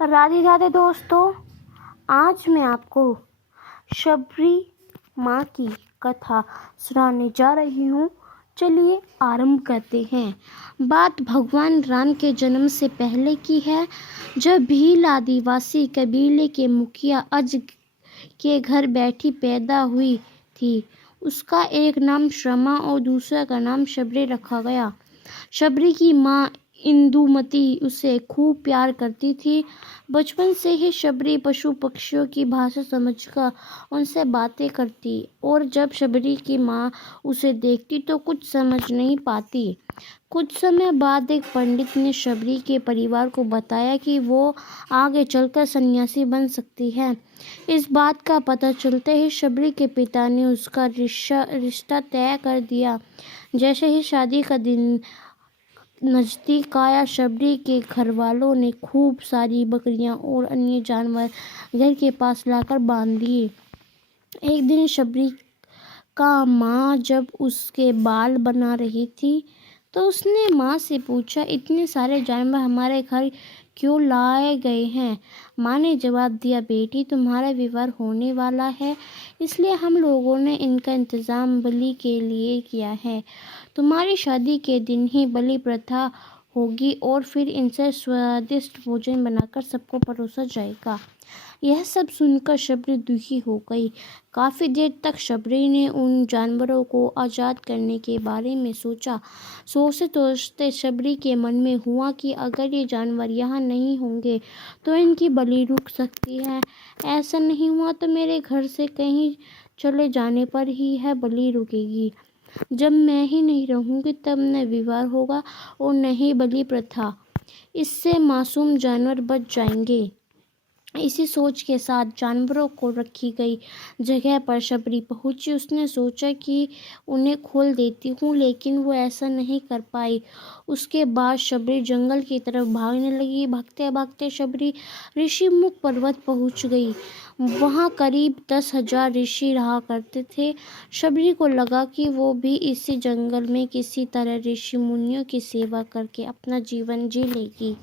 राधे राधे दोस्तों, आज मैं आपको शबरी माँ की कथा सुनाने जा रही हूँ। चलिए आरंभ करते हैं। बात भगवान राम के जन्म से पहले की है, जब भील आदिवासी कबीले के मुखिया अज के घर बैठी पैदा हुई थी। उसका एक नाम शर्मा और दूसरा का नाम शबरी रखा गया। शबरी की माँ इंदुमती उसे खूब प्यार करती थी। बचपन से ही शबरी पशु पक्षियों की भाषा समझकर उनसे बातें करती और जब शबरी की माँ उसे देखती तो कुछ समझ नहीं पाती। कुछ समय बाद एक पंडित ने शबरी के परिवार को बताया कि वो आगे चलकर सन्यासी बन सकती है। इस बात का पता चलते ही शबरी के पिता ने उसका रिश्ता तय कर दिया। जैसे ही शादी का दिन नज़दीक आया, शबरी के घरवालों ने खूब सारी बकरियां और अन्य जानवर घर के पास लाकर बांध दिए। एक दिन शबरी का माँ जब उसके बाल बना रही थी तो उसने माँ से पूछा, इतने सारे जानवर हमारे घर क्यों लाए गए हैं? माँ ने जवाब दिया, बेटी तुम्हारा विवाह होने वाला है, इसलिए हम लोगों ने इनका इंतज़ाम बलि के लिए किया है। तुम्हारी शादी के दिन ही बलि प्रथा होगी और फिर इनसे स्वादिष्ट भोजन बनाकर सबको परोसा जाएगा। यह सब सुनकर शबरी दुखी हो गई। काफ़ी देर तक शबरी ने उन जानवरों को आज़ाद करने के बारे में सोचा। सोचते सोचते शबरी के मन में हुआ कि अगर ये जानवर यहाँ नहीं होंगे तो इनकी बलि रुक सकती है। ऐसा नहीं हुआ तो मेरे घर से कहीं चले जाने पर ही है बलि रुकेगी। जब मैं ही नहीं रहूँगी तब न विवाह होगा और न ही बलि प्रथा। इससे मासूम जानवर बच जाएंगे। इसी सोच के साथ जानवरों को रखी गई जगह पर शबरी पहुंची। उसने सोचा कि उन्हें खोल देती हूँ, लेकिन वो ऐसा नहीं कर पाई। उसके बाद शबरी जंगल की तरफ भागने लगी। भागते भागते शबरी ऋषिमुख पर्वत पहुंच गई। वहाँ करीब 10,000 ऋषि रहा करते थे। शबरी को लगा कि वो भी इसी जंगल में किसी तरह ऋषि मुनियों की सेवा करके अपना जीवन जी लेगी।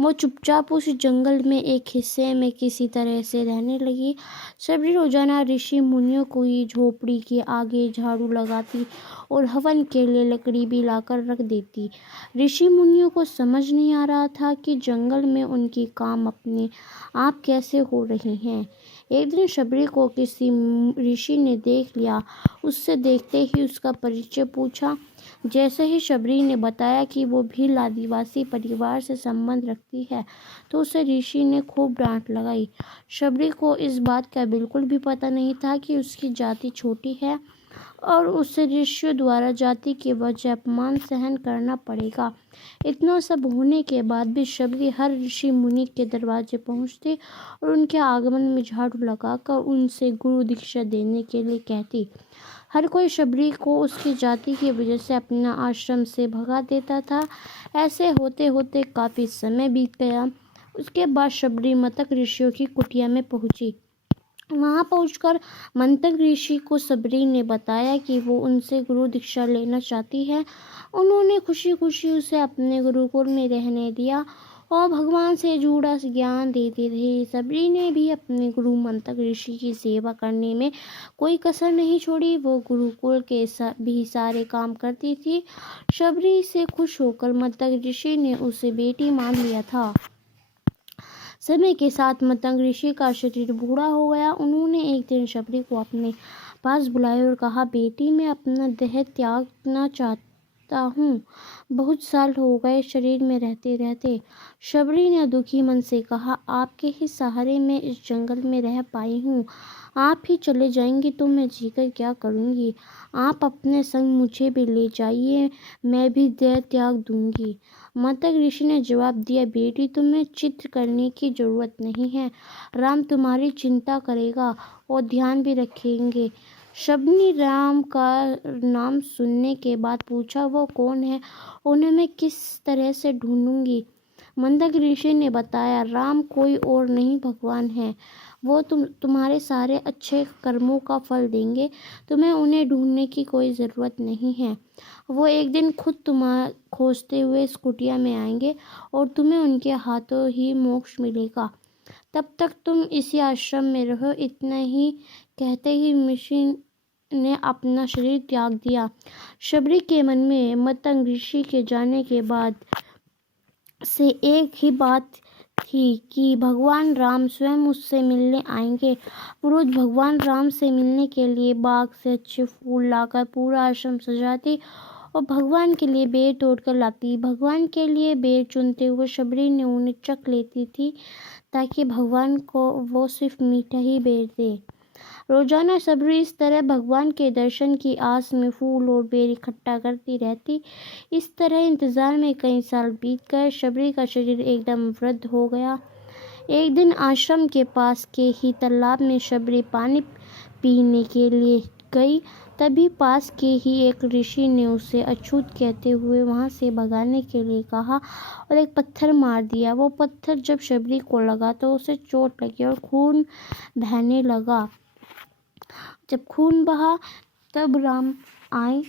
वो चुपचाप उस जंगल में एक हिस्से में किसी तरह से रहने लगी। शबरी रोजाना ऋषि मुनियों को ही झोपड़ी के आगे झाड़ू लगाती और हवन के लिए लकड़ी भी लाकर रख देती। ऋषि मुनियों को समझ नहीं आ रहा था कि जंगल में उनकी काम अपने आप कैसे हो रही हैं। एक दिन शबरी को किसी ऋषि ने देख लिया। उससे देखते ही उसका परिचय पूछा। जैसे ही शबरी ने बताया कि वो भील आदिवासी परिवार से संबंध रखती है तो उसे ऋषि ने खूब डांट लगाई। शबरी को इस बात का बिल्कुल भी पता नहीं था कि उसकी जाति छोटी है और उसे ऋषियों द्वारा जाति के वजह अपमान सहन करना पड़ेगा। इतना सब होने के बाद भी शबरी हर ऋषि मुनि के दरवाजे पहुंचती और उनके आगमन में झाड़ू लगाकर उनसे गुरु दीक्षा देने के लिए कहती। हर कोई शबरी को उसकी जाति की वजह से अपना आश्रम से भगा देता था। ऐसे होते होते काफ़ी समय बीत गया। उसके बाद शबरी मतक ऋषियों की कुटिया में पहुंची। वहां पहुंचकर मंतक ऋषि को शबरी ने बताया कि वो उनसे गुरु दीक्षा लेना चाहती है। उन्होंने खुशी खुशी उसे अपने गुरुकुल में रहने दिया और भगवान से जुड़ा ज्ञान देते थे। शबरी ने भी अपने गुरु मंतक ऋषि की सेवा करने में कोई कसर नहीं छोड़ी। वो गुरुकुल के भी सारे काम करती थी। शबरी से खुश होकर मंतक ऋषि ने उसे बेटी मान लिया था। समय के साथ मतंग ऋषि का शरीर बूढ़ा हो गया। उन्होंने एक दिन शबरी को अपने पास बुलाया और कहा, बेटी मैं अपना देह त्यागना चाहता हूँ। बहुत साल हो गए शरीर में रहते रहते। शबरी ने दुखी मन से कहा, आपके ही सहारे में इस जंगल में रह पाई हूँ। आप ही चले जाएंगी तो मैं जीकर क्या करूँगी? आप अपने संग मुझे भी ले जाइए, मैं भी देह त्याग दूंगी। मतक ऋषि ने जवाब दिया, बेटी तुम्हें चिंता करने की जरूरत नहीं है। राम तुम्हारी चिंता करेगा और ध्यान भी रखेंगे। शबरी राम का नाम सुनने के बाद पूछा, वो कौन है? उन्हें मैं किस तरह से ढूंढूंगी? मंदक ऋषि ने बताया, राम कोई और नहीं भगवान है। वो तुम्हारे सारे अच्छे कर्मों का फल देंगे। तुम्हें उन्हें ढूंढने की कोई ज़रूरत नहीं है। वो एक दिन खुद तुम्हारा खोजते हुए इस कुटिया में आएंगे और तुम्हें उनके हाथों ही मोक्ष मिलेगा। तब तक तुम इसी आश्रम में रहो। इतना ही कहते ही ऋषि ने अपना शरीर त्याग दिया। शबरी के मन में मतंग ऋषि के जाने के बाद से एक ही बात थी कि भगवान राम स्वयं उससे मिलने आएंगे। पुरोहित भगवान राम से मिलने के लिए बाग से अच्छे फूल लाकर पूरा आश्रम सजाती और भगवान के लिए बेर तोड़कर लाती। भगवान के लिए बेर चुनते हुए शबरी ने उन्हें चख लेती थी ताकि भगवान को वो सिर्फ मीठा ही बेर दे। रोजाना शबरी इस तरह भगवान के दर्शन की आस में फूल और बेर इकट्ठा करती रहती। इस तरह इंतजार में कई साल बीत गए। शबरी का शरीर एकदम वृद्ध हो गया। एक दिन आश्रम के पास के ही तालाब में शबरी पानी पीने के लिए गई। तभी पास के ही एक ऋषि ने उसे अछूत कहते हुए वहां से भगाने के लिए कहा और एक पत्थर मार दिया। वो पत्थर जब शबरी को लगा तो उसे चोट लगी और खून बहने लगा। जब खून बहा तब राम आए।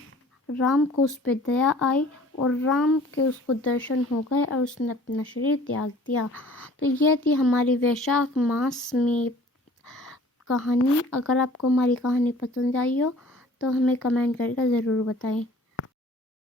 राम को उस पर दया आई और राम के उसको दर्शन हो गए और उसने अपना शरीर त्याग दिया। तो यह थी हमारी वैशाख मास में कहानी। अगर आपको हमारी कहानी पसंद आई हो तो हमें कमेंट करके ज़रूर बताएं।